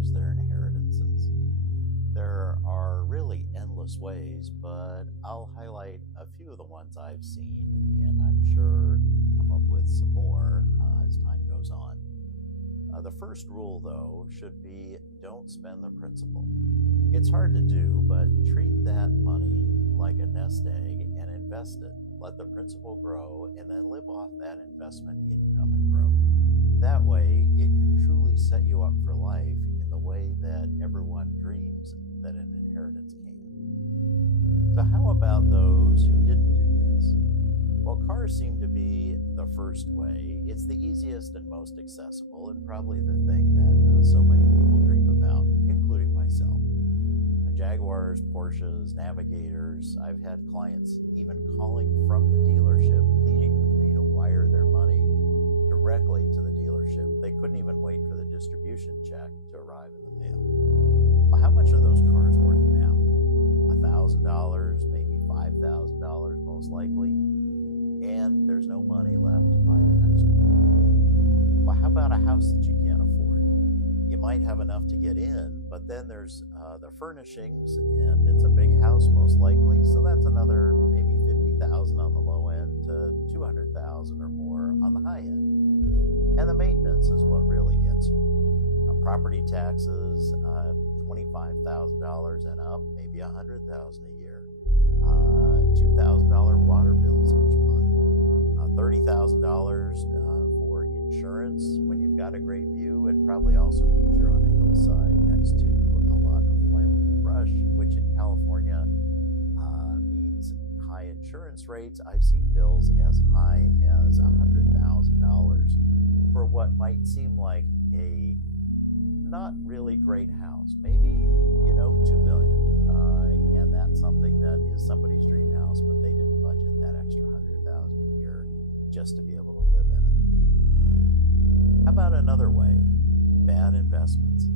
lose their inheritances? There are really endless ways, but I'll highlight a few of the ones I've seen, and I'm sure can come up with some more as time goes on. The first rule, though, should be don't spend the principal. It's hard to do, but treat that money like a nest egg and invest it. Let the principal grow and then live off that investment income and grow. That way, it can truly set you up for life in the way that everyone dreams that an inheritance can. So, how about those who didn't do this? Well, cars seem to be the first way. It's the easiest and most accessible, and probably the thing that so many people dream about, including myself. Jaguars, Porsches, Navigators. I've had clients even calling from the dealership, pleading with me to wire their money directly to the dealership. They couldn't even wait for the distribution check to arrive in the mail. Well, how much are those cars worth now? $1,000, maybe $5,000, most likely. And there's no money left to buy the next one. Well, how about a house that you can't afford? You might have enough to get in, but then there's the furnishings, and it's a big house most likely. So that's another maybe 50,000 on the low end to 200,000 or more on the high end. And the maintenance is what really gets you. Property taxes, $25,000 and up, maybe $100,000 a year. $2,000 water bills each month. $30,000 for insurance. When you've got a great view, it probably also means you're on a hillside next to a lot of flammable brush, which in California means high insurance rates. I've seen bills as high as $100,000 for what might seem like a not really great house, maybe 2 million, and that's something that is somebody's dream house, but they didn't budget that extra 100,000 a year just to be able to live in it. How about another way? Bad investments.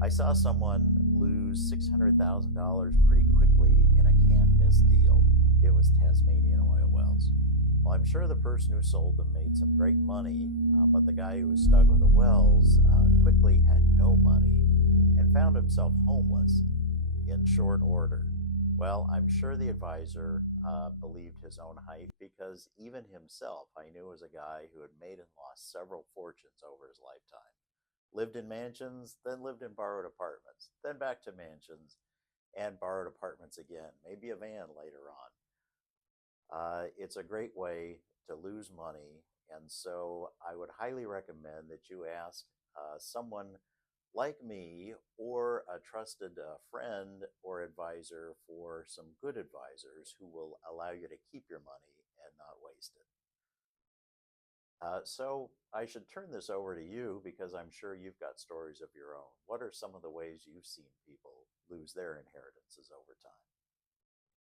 I saw someone lose $600,000 pretty quickly in a can't miss deal. It was Tasmanian oil wells. Well, I'm sure the person who sold them made some great money, but the guy who was stuck with the wells quickly had no money and found himself homeless in short order. Well, I'm sure the advisor believed his own hype because even himself, I knew, was a guy who had made and lost several fortunes over his lifetime. Lived in mansions, then lived in borrowed apartments, then back to mansions and borrowed apartments again, maybe a van later on. It's a great way to lose money, and so I would highly recommend that you ask someone like me or a trusted friend or advisor for some good advisors who will allow you to keep your money and not waste it. So I should turn this over to you because I'm sure you've got stories of your own. What are some of the ways you've seen people lose their inheritances over time?